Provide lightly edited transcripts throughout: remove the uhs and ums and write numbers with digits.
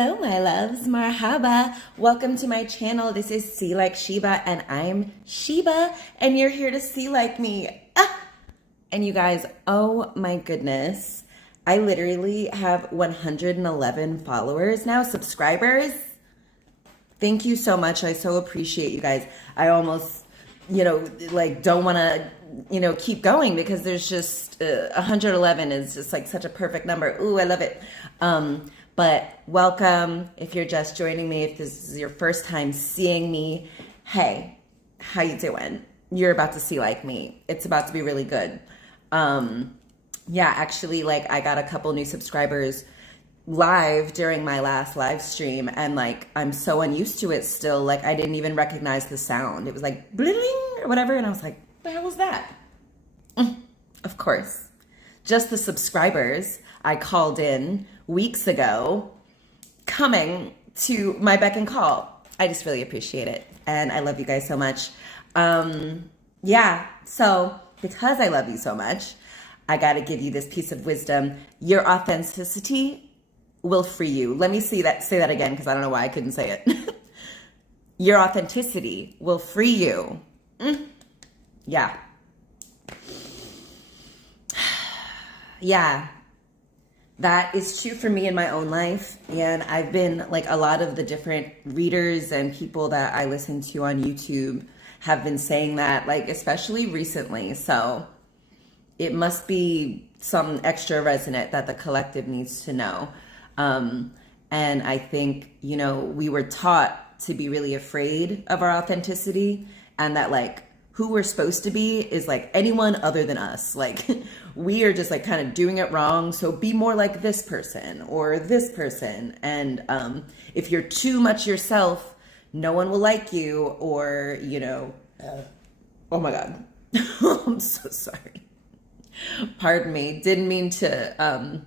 Hello, my loves. Marhaba. Welcome to my channel. This is See Like Sheba, and I'm Sheba, and you're here to see like me. And you guys, oh my goodness. I literally have 111 followers now, subscribers. Thank you so much. I so appreciate you guys. I almost, don't want to, keep going because there's just 111 is just like such a perfect number. Ooh, I love it. But welcome. If you're just joining me, if this is your first time seeing me, hey, how you doing? You're about to see like me. It's about to be really good. Actually, I got a couple new subscribers live during my last live stream, and I'm so unused to it still. I didn't even recognize the sound. It was like bling or whatever, and I was like, what the hell was that? Of course, just the subscribers I called in weeks ago coming to my beck and call. I just really appreciate it, and I love you guys so much. So because I love you so much, I got to give you this piece of wisdom. Your authenticity will free you. Let me say that again, because I don't know why I couldn't say it. Your authenticity will free you. Yeah. That is true for me in my own life. And I've been a lot of the different readers and people that I listen to on YouTube have been saying that, especially recently. So it must be some extra resonant that the collective needs to know. And I think, we were taught to be really afraid of our authenticity, and that who we're supposed to be is anyone other than us. We are just kind of doing it wrong. So be more like this person or this person. And if you're too much yourself, no one will like you, or, oh my God, I'm so sorry. Pardon me. Didn't mean to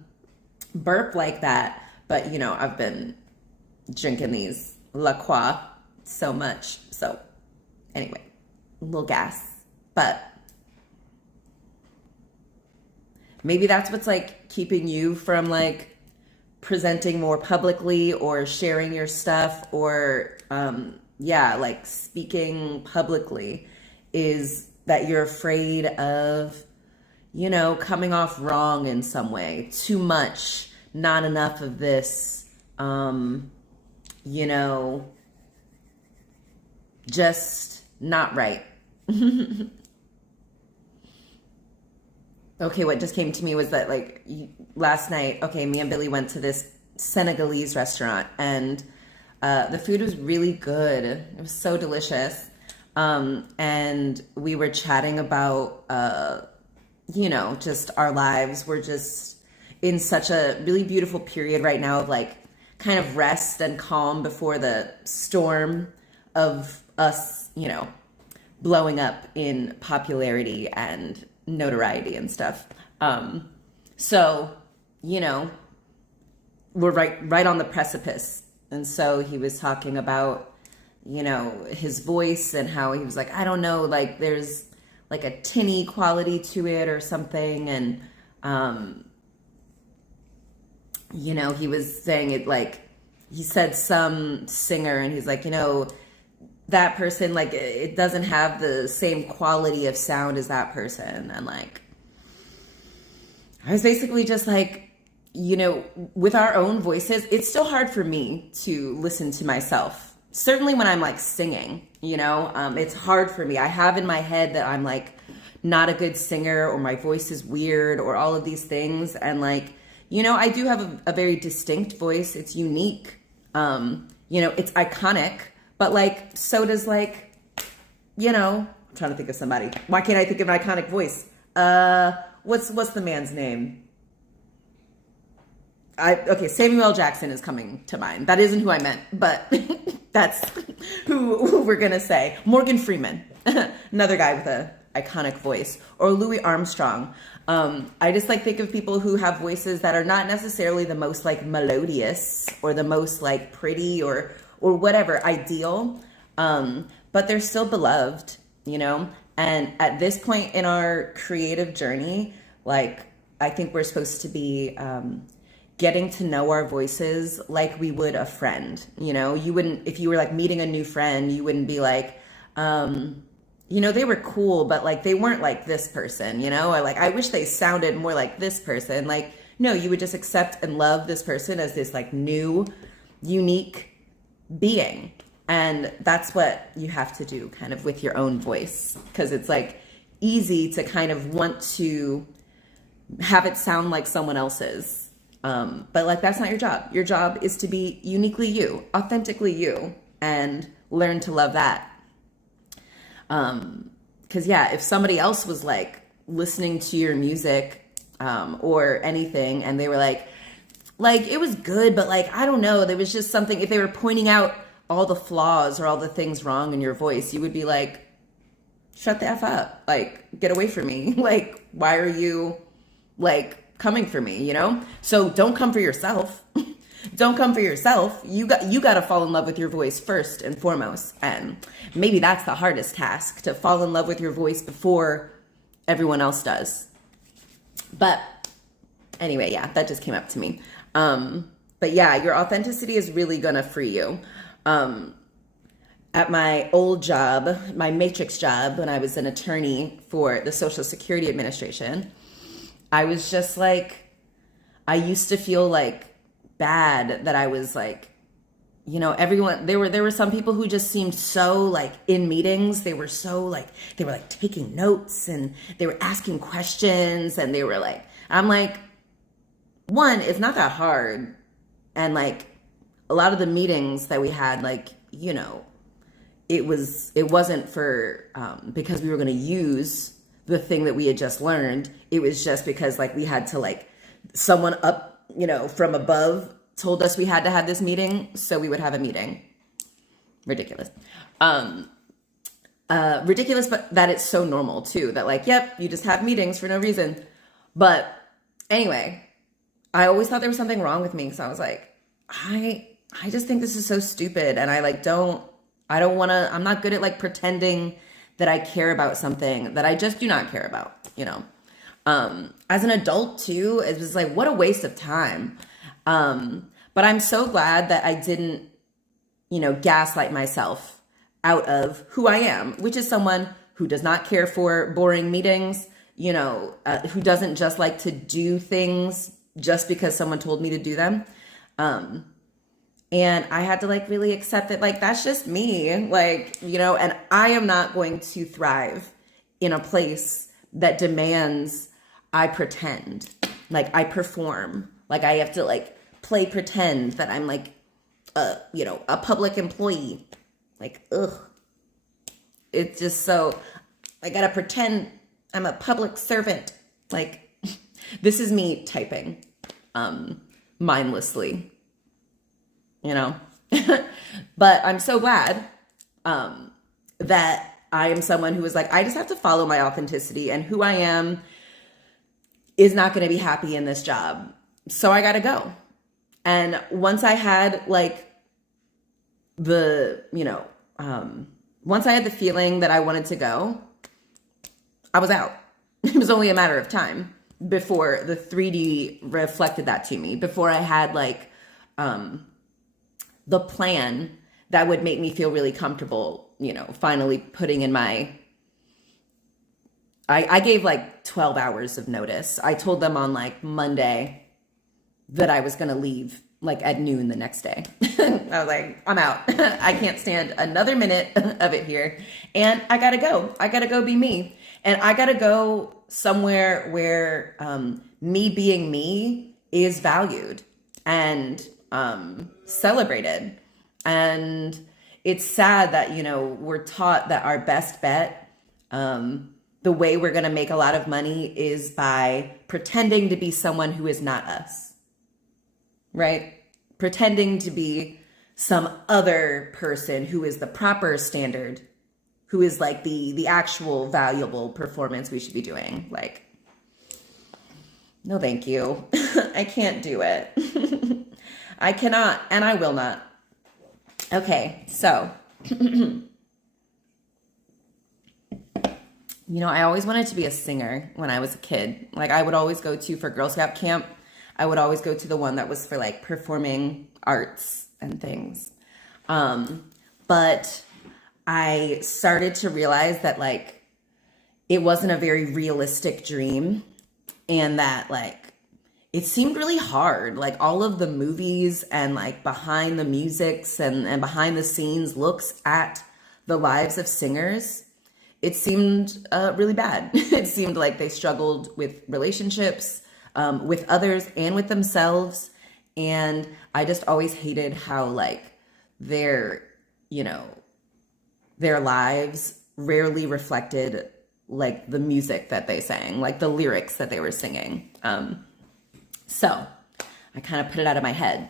burp like that. But, I've been drinking these La Croix so much. So anyway, a little gas. But maybe that's what's keeping you from presenting more publicly or sharing your stuff or speaking publicly, is that you're afraid of coming off wrong in some way. Too much, not enough of this, just not right. Okay, what just came to me was that last night, me and Billy went to this Senegalese restaurant, and the food was really good. It was so delicious. And we were chatting about, just our lives. We're just in such a really beautiful period right now of kind of rest and calm before the storm of us, blowing up in popularity and notoriety and stuff. So, we're right on the precipice. And so he was talking about, his voice and how he was I don't know, there's a tinny quality to it or something. And, he was saying it he said some singer, and he's that person, it doesn't have the same quality of sound as that person. And I was basically just with our own voices, it's still hard for me to listen to myself. Certainly when I'm singing, it's hard for me. I have in my head that I'm not a good singer, or my voice is weird, or all of these things. And I do have a very distinct voice. It's unique. It's iconic. But so does I'm trying to think of somebody. Why can't I think of an iconic voice? What's the man's name? Samuel L. Jackson is coming to mind. That isn't who I meant, but that's who we're gonna say. Morgan Freeman, another guy with a iconic voice, or Louis Armstrong. I just think of people who have voices that are not necessarily the most melodious or the most pretty or whatever ideal, but they're still beloved, and at this point in our creative journey, I think we're supposed to be getting to know our voices like we would a friend. You know, you wouldn't, if you were like meeting a new friend, you wouldn't be like, you know, they were cool, but like they weren't like this person, you know, or like, I wish they sounded more like this person. Like, no, you would just accept and love this person as this like new, unique being. And that's what you have to do kind of with your own voice, because it's like easy to kind of want to have it sound like someone else's. But like, that's not your job. Your job is to be uniquely you, authentically you, and learn to love that. Cause yeah, if somebody else was like listening to your music, or anything, and they were like, it was good, but like, I don't know, there was just something, if they were pointing out all the flaws or all the things wrong in your voice, you would be like, shut the F up, like, get away from me. Like, why are you like coming for me, you know? So don't come for yourself. Don't come for yourself. You got to fall in love with your voice first and foremost. And maybe that's the hardest task, to fall in love with your voice before everyone else does. But anyway, yeah, that just came up to me. But yeah, your authenticity is really going to free you. At my old job, my matrix job, when I was an attorney for the Social Security Administration, I was just like, I used to feel like bad that I was like, you know, everyone, there were some people who just seemed so like in meetings, they were so like, they were like taking notes and they were asking questions, and they were like, I'm like, one, it's not that hard. And like a lot of the meetings that we had, like, you know, it wasn't for, because we were going to use the thing that we had just learned. It was just because like we had to, like, someone up, you know, from above told us we had to have this meeting, so we would have a meeting. Ridiculous. Ridiculous, but that it's so normal too, that like, yep, you just have meetings for no reason. But anyway, I always thought there was something wrong with me, because I was like, I just think this is so stupid, and I don't want to, I'm not good at like pretending that I care about something that I just do not care about, you know. As an adult too, it was like, what a waste of time. But I'm so glad that I didn't, you know, gaslight myself out of who I am, which is someone who does not care for boring meetings, you know, who doesn't just like to do things just because someone told me to do them. And I had to like really accept that, like, that's just me, like, you know, and I am not going to thrive in a place that demands I pretend, like I perform, like I have to like play pretend that I'm like, you know, a public employee. Like, ugh. It's just so, I gotta pretend I'm a public servant. Like, this is me typing, mindlessly, you know. But I'm so glad, that I am someone who is like, I just have to follow my authenticity, and who I am is not going to be happy in this job. So I got to go. And once I had like the, you know, once I had the feeling that I wanted to go, I was out. It was only a matter of time before the 3D reflected that to me, before I had like, the plan that would make me feel really comfortable, you know, finally putting in my, I gave like 12 hours of notice. I told them on like Monday that I was going to leave like at noon the next day. I was like, I'm out. I can't stand another minute of it here. And I got to go. I got to go be me. And I got to go somewhere where me being me is valued and celebrated. And it's sad that, you know, we're taught that our best bet, the way we're going to make a lot of money is by pretending to be someone who is not us, right? Pretending to be some other person who is the proper standard, who is like the actual valuable performance we should be doing. Like, no, thank you. I can't do it. I cannot, and I will not. Okay, so, you know, I always wanted to be a singer when I was a kid. Like, I would always go for Girl Scout camp. I would always go to the one that was for like performing arts and things. But I started to realize that like it wasn't a very realistic dream, and that like it seemed really hard. Like all of the movies and like behind the musics and behind the scenes looks at the lives of singers, it seemed really bad. It seemed like they struggled with relationships, with others and with themselves. And I just always hated how like their, you know, their lives rarely reflected like the music that they sang, like the lyrics that they were singing. So I kind of put it out of my head.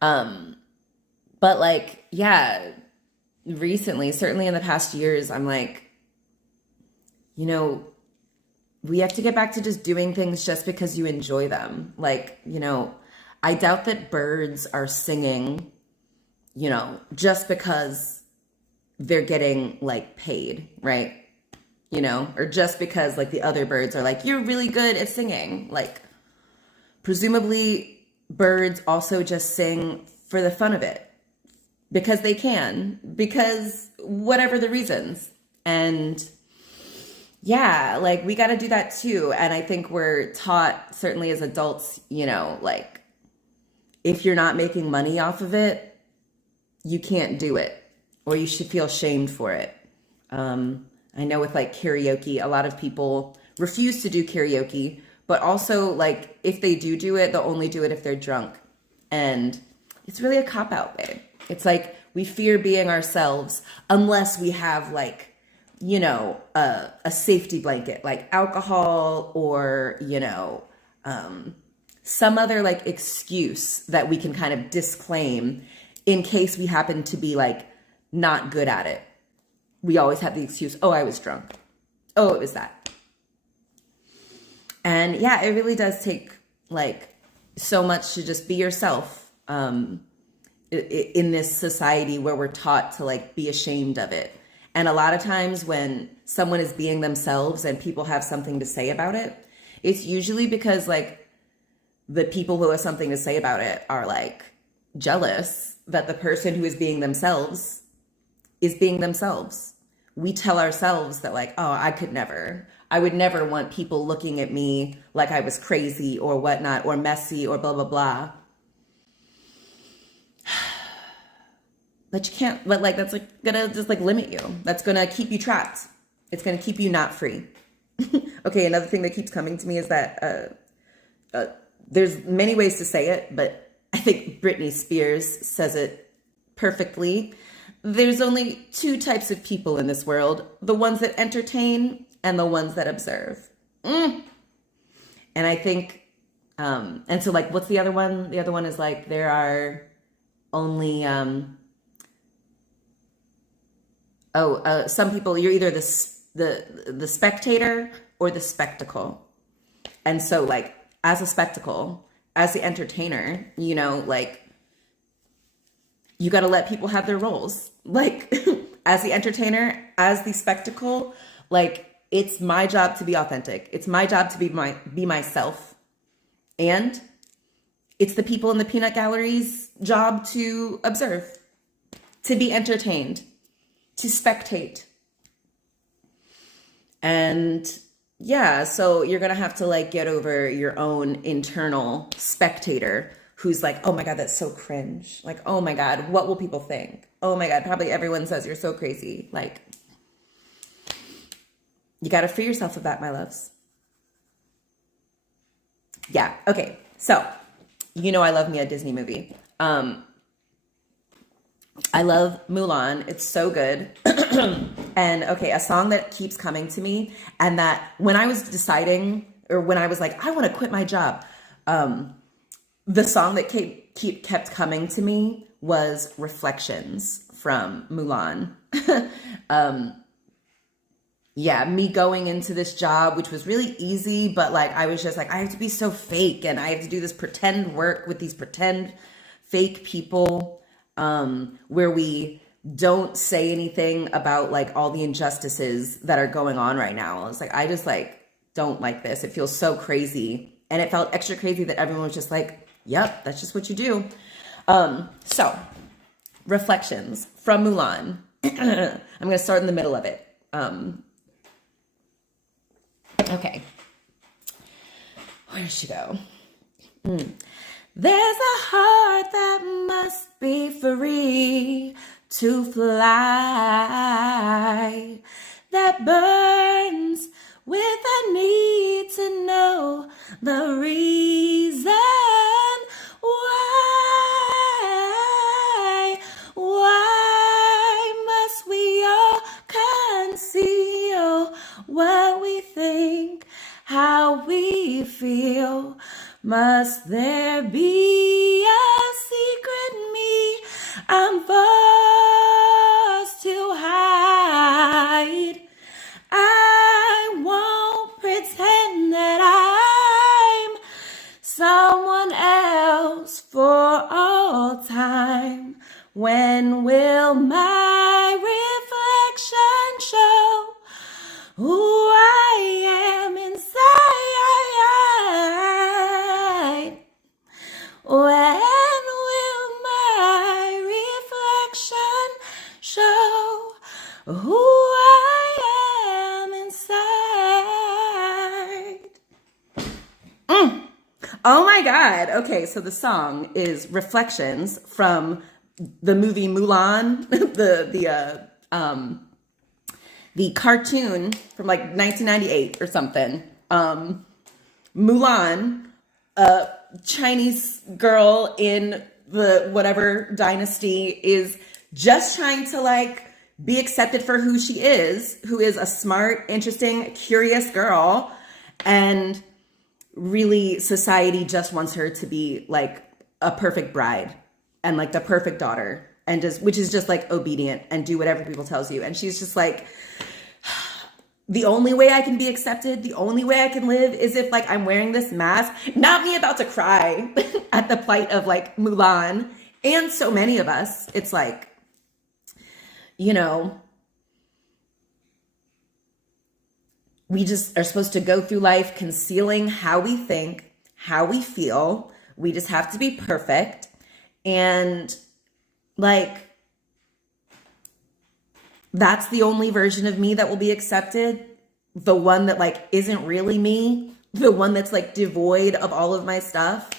But like, yeah, recently, certainly in the past years, I'm like, you know, we have to get back to just doing things just because you enjoy them. Like, you know, I doubt that birds are singing, you know, just because they're getting like paid, right? You know, or just because like the other birds are like, you're really good at singing. Like, presumably birds also just sing for the fun of it because they can, because whatever the reasons. And yeah, like we got to do that too. And I think we're taught, certainly as adults, you know, like if you're not making money off of it, you can't do it, or you should feel shamed for it. I know with like karaoke, a lot of people refuse to do karaoke, but also like if they do it, they'll only do it if they're drunk. And it's really a cop-out, babe. It's like we fear being ourselves unless we have like, you know, a safety blanket, like alcohol or, you know, some other like excuse that we can kind of disclaim in case we happen to be like not good at it. We always have the excuse, oh, I was drunk. Oh, it was that. And yeah, it really does take like so much to just be yourself in this society where we're taught to like be ashamed of it. And a lot of times when someone is being themselves and people have something to say about it, it's usually because like the people who have something to say about it are like jealous that the person who is being themselves is being themselves. We tell ourselves that like, oh, I would never want people looking at me like I was crazy or whatnot or messy or blah, blah, blah. But you can't, but like, that's like gonna just like limit you. That's gonna keep you trapped. It's gonna keep you not free. Okay, another thing that keeps coming to me is that there's many ways to say it, but I think Britney Spears says it perfectly. There's only two types of people in this world, the ones that entertain and the ones that observe. And I think, and so like, what's the other one? The other one is like, there are only, some people, you're either the spectator or the spectacle. And so like, as a spectacle, as the entertainer, you know, like, you got to let people have their roles. Like, as the entertainer, as the spectacle, like, it's my job to be authentic. It's my job to be myself. And it's the people in the peanut gallery's job to observe, to be entertained, to spectate. And yeah, so you're going to have to like get over your own internal spectator who's like, oh my God, that's so cringe. Like, oh my God, what will people think? Oh my God, probably everyone says you're so crazy. Like, you got to free yourself of that, my loves. Yeah. Okay. So, you know, I love me a Disney movie. I love Mulan. It's so good. And okay, a song that keeps coming to me, and that when I was deciding, or when I was like, I want to quit my job, the song that kept coming to me was Reflections from Mulan. Yeah, me going into this job, which was really easy, but like, I was just like, I have to be so fake, and I have to do this pretend work with these pretend fake people, where we don't say anything about like all the injustices that are going on right now. It's like, I just like, don't like this. It feels so crazy. And it felt extra crazy that everyone was just like, yep, that's just what you do. So reflections from Mulan. I'm going to start in the middle of it. Okay. Where did she go? There's a heart that must be free to fly, that burns with a need to know the reason why must we all conceal what we think, how we feel? Must there be a secret me I'm forced to hide? I won't pretend that I'm someone else for all time. When will my reflection show who I am inside? When will my reflection show who I am inside? Oh my God. Okay, so the song is Reflections from the movie Mulan, the cartoon from like 1998 or something. Mulan, a Chinese girl in the whatever dynasty, is just trying to like be accepted for who she is, who is a smart, interesting, curious girl. And really society just wants her to be like a perfect bride and like the perfect daughter, and just, which is just like obedient and do whatever people tells you. And she's just like, the only way I can be accepted, the only way I can live is if like I'm wearing this mask. Not me about to cry at the plight of like Mulan and so many of us. It's like, you know, we just are supposed to go through life concealing how we think, how we feel. We just have to be perfect. And like, that's the only version of me that will be accepted. The one that like isn't really me. The one that's like devoid of all of my stuff.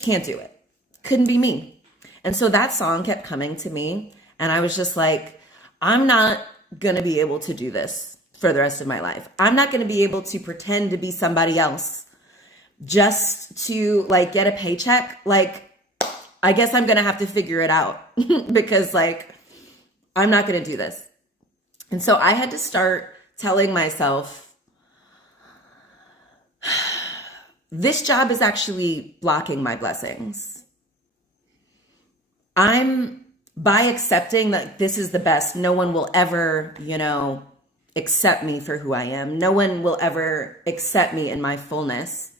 Can't do it. Couldn't be me. And so that song kept coming to me. And I was just like, I'm not going to be able to do this for the rest of my life. I'm not going to be able to pretend to be somebody else just to like get a paycheck. Like, I guess I'm going to have to figure it out because like, I'm not going to do this. And so I had to start telling myself, this job is actually blocking my blessings. By accepting that this is the best, no one will ever, you know, accept me for who I am. No one will ever accept me in my fullness.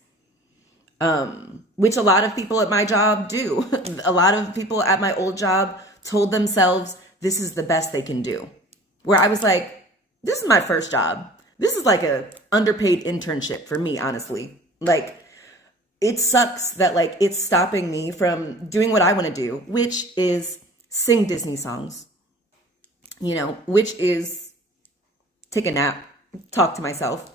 Which a lot of people at my job do. A lot of people at my old job told themselves this is the best they can do. Where I was like, this is my first job. This is like a underpaid internship for me, honestly. Like, it sucks that like it's stopping me from doing what I want to do, which is sing Disney songs, you know, which is take a nap, talk to myself,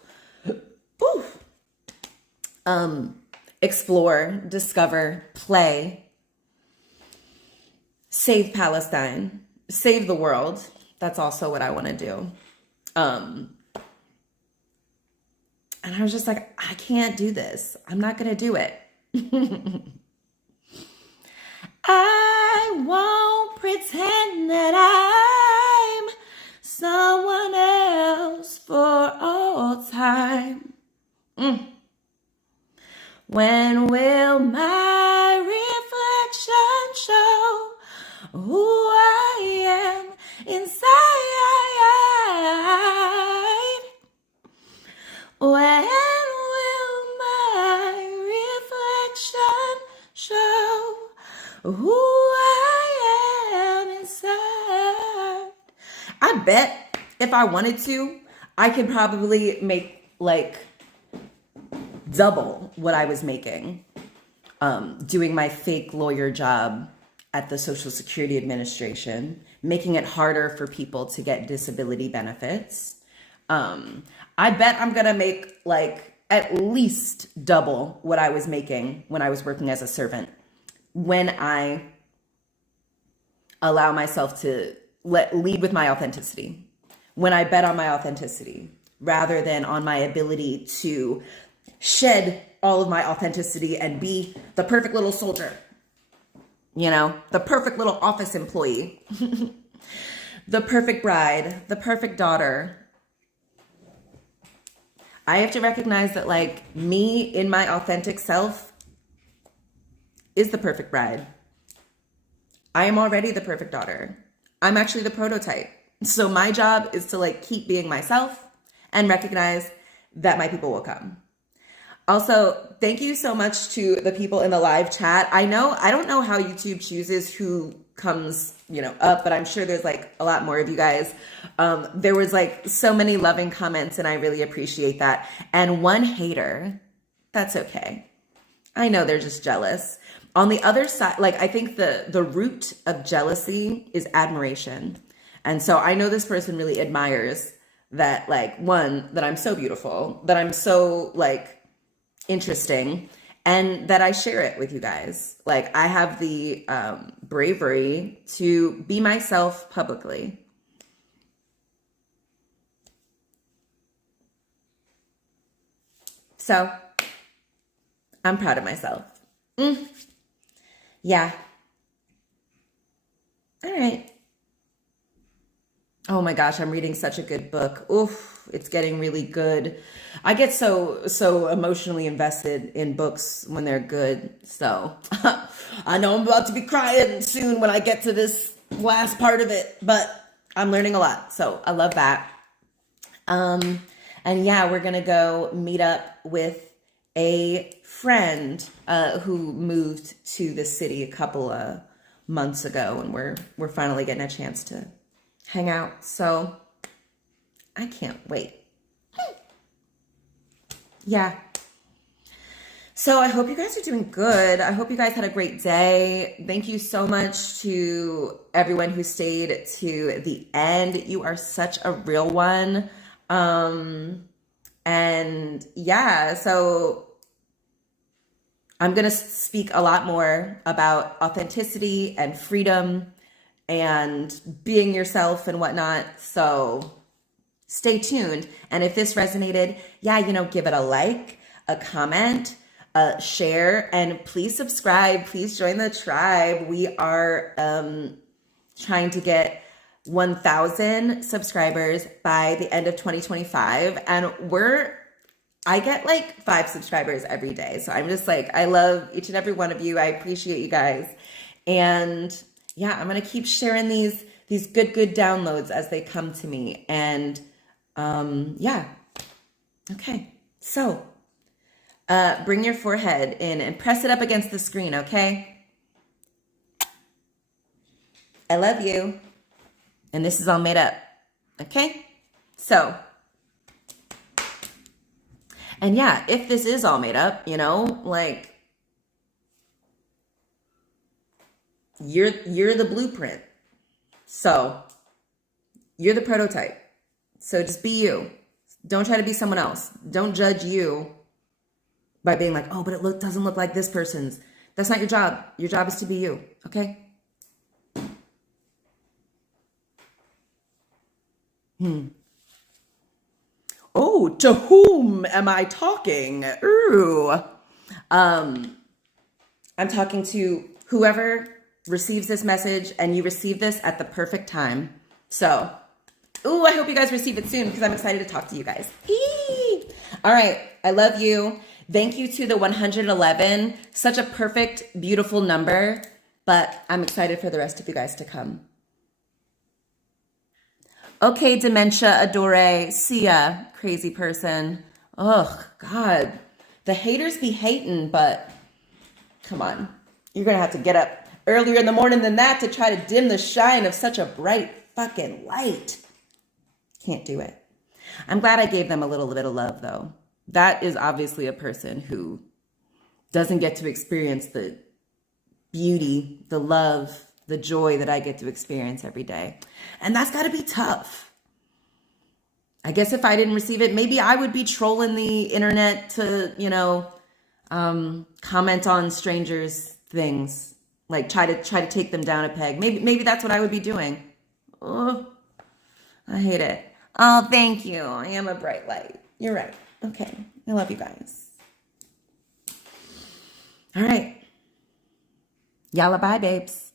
explore, discover, play, save Palestine, save the world. That's also what I want to do. And I was just like, I can't do this. I'm not going to do it. I won't pretend that I'm someone else for all time. When will my reflection show who I am inside? When will my reflection show who I am inside? I bet if I wanted to, I could probably make like double what I was making doing my fake lawyer job at the Social Security Administration, making it harder for people to get disability benefits. I bet I'm gonna make like at least double what I was making when I was working as a servant, when I allow myself to lead with my authenticity, when I bet on my authenticity rather than on my ability to shed all of my authenticity and be the perfect little soldier, the perfect little office employee, the perfect bride, the perfect daughter. I have to recognize that like me in my authentic self is the perfect bride. I am already the perfect daughter. I'm actually the prototype. So my job is to like keep being myself and recognize that my people will come. Also, thank you so much to the people in the live chat. I don't know how YouTube chooses who comes, up, but I'm sure there's like a lot more of you guys. There was like so many loving comments and I really appreciate that. And one hater, that's okay. I know they're just jealous. On the other side, like I think the root of jealousy is admiration. And so I know this person really admires that, like, one, that I'm so beautiful, that I'm so like interesting, and that I share it with you guys. Like I have the bravery to be myself publicly. So I'm proud of myself. Yeah. All right. Oh my gosh, I'm reading such a good book. Oof, it's getting really good. I get so emotionally invested in books when they're good. So I know I'm about to be crying soon when I get to this last part of it, but I'm learning a lot. So I love that. And yeah, we're going to go meet up with a friend who moved to the city a couple of months ago, and we're finally getting a chance to hang out. So I can't wait. Yeah. So I hope you guys are doing good. I hope you guys had a great day. Thank you so much to everyone who stayed to the end. You are such a real one. And yeah, so I'm going to speak a lot more about authenticity and freedom and being yourself and whatnot. So stay tuned. And if this resonated, give it a like, a comment, a share, and please subscribe. Please join the tribe. We are trying to get 1,000 subscribers by the end of 2025. And I get like 5 subscribers every day. So I'm just like, I love each and every one of you. I appreciate you guys. And yeah, I'm going to keep sharing these good downloads as they come to me. And yeah. Okay. So bring your forehead in and press it up against the screen. Okay. I love you. And this is all made up. Okay. So, and yeah, if this is all made up, like you're the blueprint. So you're the prototype. So just be you. Don't try to be someone else. Don't judge you by being like, oh, but it doesn't look like this person's. That's not your job. Your job is to be you. Okay. Oh, to whom am I talking? Ooh. I'm talking to whoever receives this message, and you receive this at the perfect time. So, I hope you guys receive it soon because I'm excited to talk to you guys. Eee! All right. I love you. Thank you to the 111. Such a perfect, beautiful number, but I'm excited for the rest of you guys to come. Okay, dementia, adore, see ya, crazy person. Oh, God. The haters be hating, but come on. You're going to have to get up earlier in the morning than that to try to dim the shine of such a bright fucking light. Can't do it. I'm glad I gave them a little bit of love, though. That is obviously a person who doesn't get to experience the beauty, the love, the joy that I get to experience every day. And that's got to be tough. I guess if I didn't receive it, maybe I would be trolling the internet to, comment on strangers' things, like try to take them down a peg. Maybe that's what I would be doing. Oh, I hate it. Oh, thank you. I am a bright light. You're right. Okay. I love you guys. All right. Yalla bye, babes.